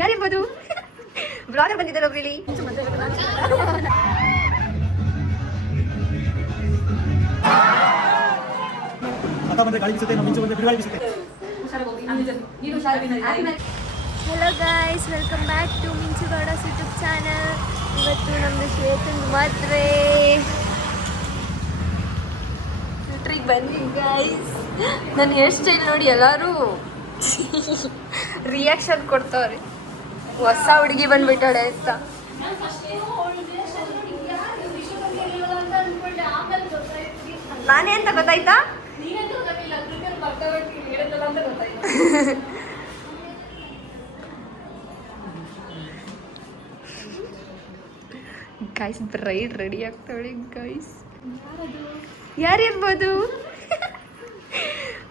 ಯಾರಿರ್ಬೋದು? Blogger ಬಂದಿದ್ದಾರೆ ಒಬ್ರು ಇಲ್ಲಿ. Hello guys, welcome back to ಮಿಂಚುಗೌಡಸ್ ಯೂಟ್ಯೂಬ್ ಚಾನಲ್. ಇವತ್ತು ನಮ್ಮದು ಶ್ವೇತನ್ ಮದುವೆ. ಟ್ರಿಕ್ ಬನ್ನಿ ಗೈಸ್. ನನ್ನ ಹೇರ್ ಸ್ಟೈಲ್ ನೋಡಿ ಎಲ್ಲರೂ ರಿಯಾಕ್ಷನ್ ಕೊಡ್ತವ್ರೆ. ಹೊಸ ಹುಡುಗಿ ಬಂದ್ಬಿಟ್ಟಾಳೆ ಅಂತ. ನಾನೇ ಅಂತ ಗೊತ್ತಾಯ್ತಾ? ಗೈಸ್, ಬ್ರೈಡ್ ರೆಡಿ ಆಗ್ತಾಳೆ ಗೈಸ್. ಯಾರಿರ್ಬೋದು?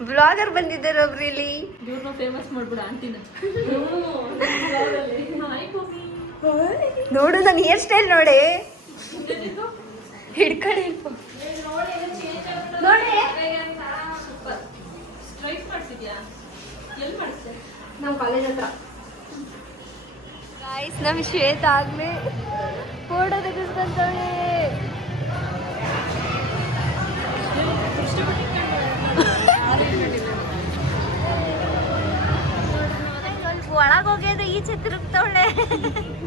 ಬ್ಲಾಗರ್ ಬಂದಿದ್ದಾರೆ ಒಬ್ರು ಇಲ್ಲಿ. ಫೇಮಸ್ ಮಾಡ್ಬಿಡ ಆಂಟಿನ. ನೋಡು ನನ್ನ ಹೇರ್ ಸ್ಟೈಲ್ ನೋಡಿ. ಹಿಡ್ಕೊಳ್ಳಿ ನೋಡಿ. ನಮ್ಮ ಕಾಲೇಜ್ ಹತ್ರ. ಗಾಯ್ಸ್, ನಮ್ಮ ಶ್ವೇತ ಆಗ್ಲೇ ಫೋಟೋ ತೆಗೆಸ್ಕೊಂತಾಳೆ. ಒಳಗೋಗ್ಯದ ಈಚೆ ತಿರುಗ್ತಾವಳೆ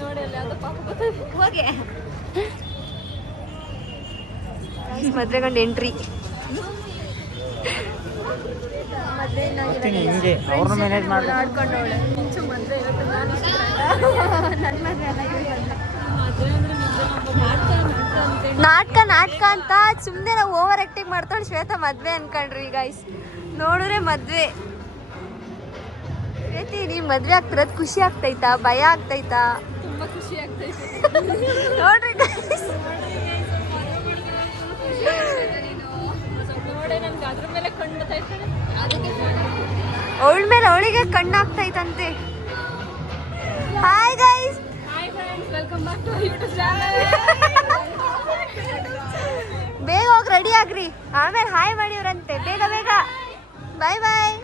ನೋಡಿ. ಹೋಗಿ ಮದ್ವೆ ಗಂಡು ಎಂಟ್ರಿ. ಆಡ್ಕೊಂಡವಳೆ. ನಾಟಕ ಅಂತ ಸುಮ್ಮನೆ ನಾವು ಓವರ್ ಆಕ್ಟಿಂಗ್ ಮಾಡ್ತಾಳೆ. ಶ್ವೇತಾ ಮದ್ವೆ ಅನ್ಕೊಂಡ್ರಿ ಗೈಸ್. ನೋಡಿದ್ರೆ ಮದ್ವೆ. ಶ್ವೇತಿ, ನೀವು ಮದ್ವೆ ಆಗ್ತಿರೋದು ಖುಷಿ ಆಗ್ತೈತಾ, ಭಯ ಆಗ್ತೈತಾ? ತುಂಬಾ ಖುಷಿ ಆಗ್ತೈತೆ ನೋಡ್ರಿ ಅದ್ರ ಮೇಲೆ ಕಣ್ಣು ಅವಳ ಮೇಲೆ ಅವಳಿಗೆ ಕಣ್ಣು ಆಗ್ತೈತಂತೆ. Hi guys, hi friends, welcome back to YouTube channel. ಬೇಗ ಹೋಗಿ ರೆಡಿ ಆಗ್ರಿ, ಆಮೇಲೆ ಹಾಯ್ ಮಾಡಿವ್ರಂತೆ. ಬೇಗ ಬೇಗ ಬಾಯ್ ಬಾಯ್.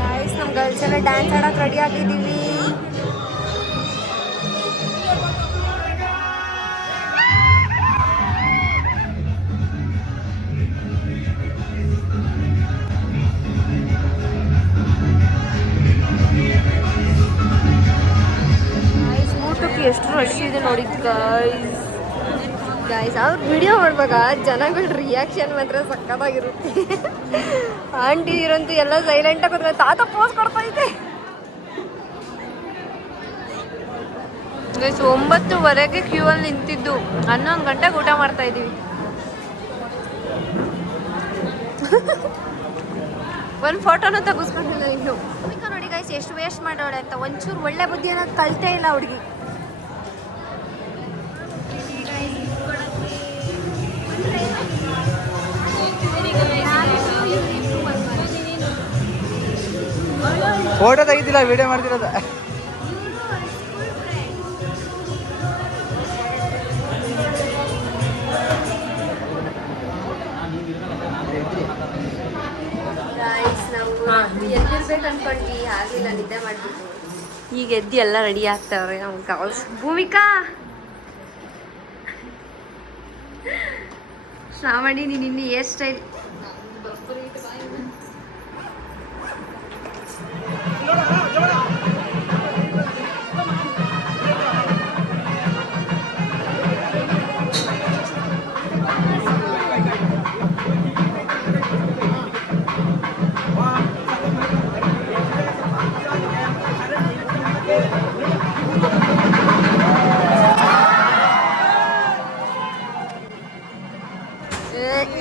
ಗೈಸ್, ನಮ್ಮ ಗರ್ಲ್ಸ್ ಎಲ್ಲ ಡ್ಯಾನ್ಸ್ ಆಡೋಕೆ ರೆಡಿ ಆಗಿದ್ದೀವಿ. ಎಷ್ಟು ರಶ್ ಇದೆ ನೋಡಿ ಗೈಸ್. ಅವ್ರು ವಿಡಿಯೋ ಮಾಡುವಾಗ ಜನಗಳ ರಿಯಾಕ್ಷನ್ ಮಾತ್ರ ಸಕ್ಕತ್ತಾಗಿರುತ್ತೆ. ಆಂಟಿ ಇರಂತೂ ಎಲ್ಲ ಸೈಲೆಂಟಾಗಿ ಕೂತ್ಕೊಂಡು ತಾತ ಪೋಸ್ ಕೊಡ್ತಾ ಇದೆ ಗೈಸ್. 9:00 ಕ್ಯೂ ಅಲ್ಲಿ ನಿಂತಿದ್ದು 11 ಗಂಟೆಗೆ ಊಟ ಮಾಡ್ತಾ ಇದ್ದೀವಿ. ಒಂದು ಫೋಟೋನ ತೆಗಿಸ್ಕೊಂಡಿಲ್ಲ ಇನ್ನು. ನೋಡಿ ಗೈಸ್, ಎಷ್ಟು ವೇಸ್ಟ್ ಮಾಡೋಳೆ ಅಂತ. ಒಂಚೂರು ಒಳ್ಳೆ ಬುದ್ಧಿ ಅನ್ನೋದು ಕಲ್ತೇ ಇಲ್ಲ ಹುಡುಗಿ. ಫೋಟೋ ತೆಗಿತಿಲ್ಲ, ವಿಡಿಯೋ ಮಾಡ್ತಿರೋದ. ನಾವು ಎದ್ದಿರ್ಬೇಕು ಅನ್ಕೊಂಡ್ವಿ, ಆಗಿಲ್ಲ, ನಿದ್ದೆ ಮಾಡ್ಬಿಟ್ಟು. ಈಗ ಎದ್ದು ಎಲ್ಲ ರೆಡಿ ಆಗ್ತಾವ್ರೆ ನಮ್ಗೆ ಕಾಲ್ಸ್. ಭೂಮಿಕಾ, ಶ್ರಾವಣಿ, ನೀನು ಇನ್ನು ಹೇರ್ ಸ್ಟೈಲ್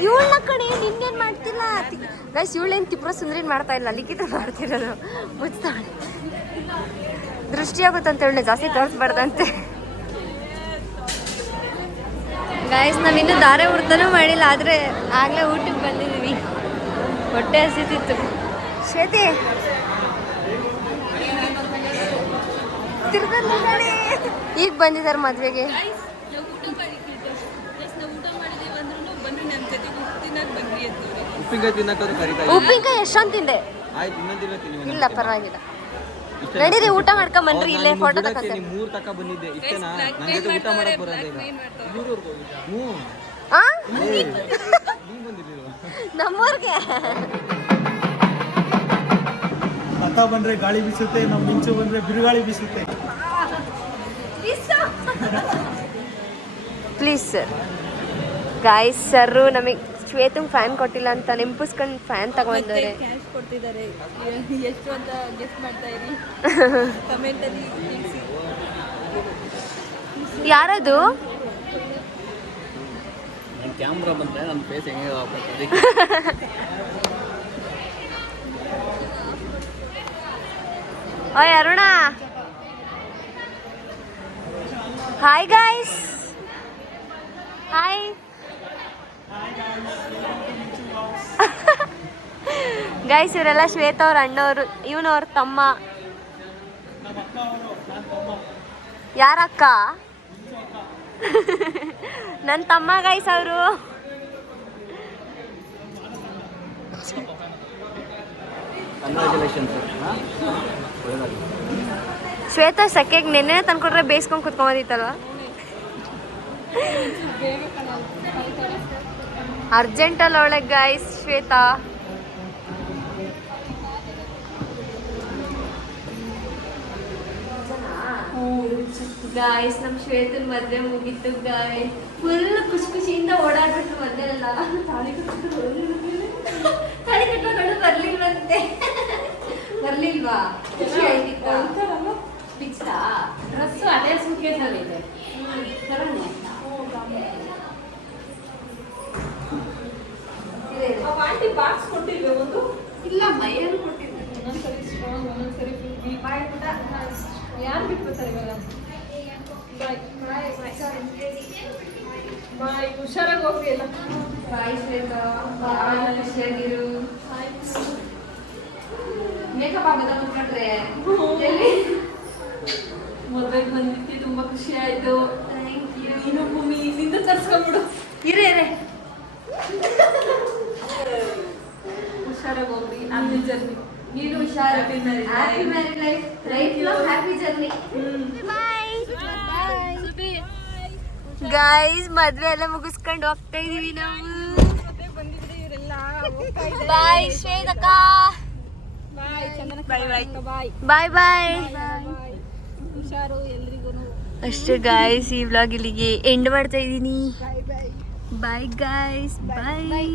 ಇವಳ ಕಡೆ ನಿನ್ನೇನು ಮಾಡ್ತಿಲ್ಲ ಗೈಸ್. ಇವಳೇನು ತಿಪ್ರ ಸುಂದ್ರೇನು ಮಾಡ್ತಾ ಇಲ್ಲ, ಲಿಖಿತ ಮಾಡ್ತಿರೋದು. ಮುಚ್ತಾಳೆ, ದೃಷ್ಟಿ ಆಗುತ್ತಂತ ಹೇಳಿ ಜಾಸ್ತಿ ತೋರಿಸ್ಬಾರ್ದಂತೆ ಗೈಸ್. ನಾವಿನ್ನೂ ದಾರೆ ಉಡ್ತಾನೂ ಮಾಡಿಲ್ಲ, ಆದರೆ ಆಗಲೇ ಊಟಕ್ಕೆ ಬಂದಿದ್ದೀವಿ. ಹೊಟ್ಟೆ ಹಸಿತಿತ್ತು. ಶ್ವೇತಿ ಈಗ ಬಂದಿದ್ದಾರೆ ಮದುವೆಗೆ. ಉಪ್ಪಿನಕಾಯಿ ತಿನ್ನಕ್ಕಾದ್ರೂ ಕರಿತಾ ಉಪ್ಪಿನಕಾಯಿ ಎಷ್ಟೊಂದು ತಿಂದೆ ಆಯ್ತು ಇನ್ನೊಂದಿನ ತಿನ್ನಿ ಇಲ್ಲ ಪರವಾಗಿಲ್ಲ ನಡೀರಿ ಊಟ ಮಾಡ್ಕೊಂಡ್ ಬನ್ರಿ ಇಲ್ಲೇ ಫೋಟೋ ತಗೊಂಡೆ ಮೂರ್ ತಕ ಬಂದಿದ್ದೆ ಇಷ್ಟೇನಾ ನಂಗೆ ಊಟ ಮಾಡಕ್ ಬರೋದ ಈಗ ಹ್ಞೂ ಆ ನೀವ್ ಬಂದಿರ್ಲಿಲ್ವಾ ನಮ್ಮೂರ್ಗೆ ಲತಾ ಬಂದ್ರೆ ಗಾಳಿ ಬೀಸುತ್ತೆ ನಮ್ಮ ಮಿಂಚು ಬಂದ್ರೆ ಬಿರುಗಾಳಿ ಬೀಸುತ್ತೆ ಪ್ಲೀಸ್ ಸರ್ ಗಾಯ್ಸ್ ಸರ್ ನಮಗೆ ಶ್ವೇತಂಗ್ ಫ್ಯಾನ್ ಕೊಟ್ಟಿಲ್ಲ ಅಂತ ನೆಂಪಿಸ್ಕೊಂಡು ಫ್ಯಾನ್ ತಗೊಂಡಿದ್ದಾರೆ ಕ್ಯಾಶ್ ಕೊಡ್ತಿದ್ದಾರೆ ಎಷ್ಟು ಅಂತ ಗೆಸ್ಟ್ ಮಾಡ್ತಾ ಇರಿ ಕಮೆಂಟಲ್ಲಿ ತಿಳಿಸಿ. ಯಾರದು ಕ್ಯಾಮ್ರಾ ಬಂದ್ರೆ ನನ್ನ ಫೇಸ್ ಹೆಂಗೆ ಓಯ್ Aruna hi guys hi guys ಇವರೆಲ್ಲ ಶ್ವೇತ ಅವ್ರ ಅಣ್ಣವರು ಇವನವ್ರ ತಮ್ಮ ಯಾರಕ್ಕ ನನ್ನ ತಮ್ಮ ಗೈಸ್ ಅವರು ಕಂಗ್ರ್ಯಾಚುಲೇಷನ್ಸ್ ಶ್ವೇತ ಸೆಕೆಗೆ ನೆನ್ನೆ ತಂದ್ಕೊಟ್ರೆ ಬೇಯಿಸ್ಕೊಂಡು ಕುತ್ಕೊಂಬಂದಿತ್ತಲ್ವ ಅರ್ಜೆಂಟಲ್ಲಿ ಒಳಗೆ ಗೈಸ್ ಶ್ವೇತಾ ಗಾಯ್ಸ್ ನಮ್ಮ ಶ್ವೇತನ ಮದುವೆ ಮುಗೀತು ಗಾಯ್ಸ್ ಫುಲ್ ಖುಷಿಯಿಂದ ಓಡಾಡ್ಬಿಟ್ಟು ಮದುವೆ ಎಲ್ಲ ತಾಳಿ ಕಟ್ಟೋದು ಬರ್ಲಿಲ್ವಂತೆ ಬರ್ಲಿಲ್ವಾ ಖುಷಿ ಆಯ್ತಿತ್ತ ಫಿಕ್ಸ್ಡಾ ಡ್ರೆಸ್ ಅದೇ ಸೂಟ್ಕೇಸಲ್ಲಿ ಇದೆ ಆಂಟಿ ಬಾಕ್ಸ್ ಕೊಟ್ಟಿದ್ದೆ ಒಂದು ಇಲ್ಲ ಮೈಯಲ್ಲಿ ಕೊಟ್ಟಿದ್ದೆ ಒಂದೊಂದ್ಸರಿ ಸ್ಟ್ರಾಂಗ್ ಒಂದೊಂದ್ಸರಿ ಯಾರು ಬಿಟ್ಬಿಡ್ತಾರೆ ಇವಾಗ ಬಾಯ್ ಹುಷಾರಾಗಿ ಹೋಗ್ರಿ ಎಲ್ಲ ಬಾಯ್ ಶ್ವೇತಾ ಬಾಯ್ ಖುಷಿಯಾಗಿರು ಮೇಕಪ್ ಆಗೋದ ಮುಟ್ಕೊಂಡ್ರೆ ಎಲ್ಲಿ ಮದುವೆಗೆ ಬಂದಿದ್ದಕ್ಕೆ ತುಂಬಾ ಖುಷಿ ಆಯ್ತು ಥ್ಯಾಂಕ್ ಯು ನೀನು ಭೂಮಿ ನಿಂದ ತರ್ಸ್ಕೊಂಡ್ಬಿಡು ಇರೇ ಹುಷಾರಾಗಿ ಹೋಗ್ರಿ ಹ್ಯಾಪಿ ಜರ್ನಿ ನೀನು ಹುಷಾರು Happy married life. Happy married life happy journey guys ಮದ್ವೆ ಎಲ್ಲ ಮುಗಿಸ್ಕೊಂಡು ಹೋಗ್ತಾ ಇದೀವಿ ನಾವು ಬಾಯ್ ಶ್ವೇತಕ್ಕ ಬಾಯ್ ಬಾಯ್ ಹುಷಾರು ಎಲ್ರಿಗೂ ಅಷ್ಟೇ ಗಾಯ್ಸ್ ಈ ವ್ಲಾಗ್ ಇಲ್ಲಿಗೆ ಎಂಡ್ ಮಾಡ್ತಾ ಇದ್ದೀನಿ ಬಾಯ್ ಗಾಯ್ಸ್ ಬಾಯ್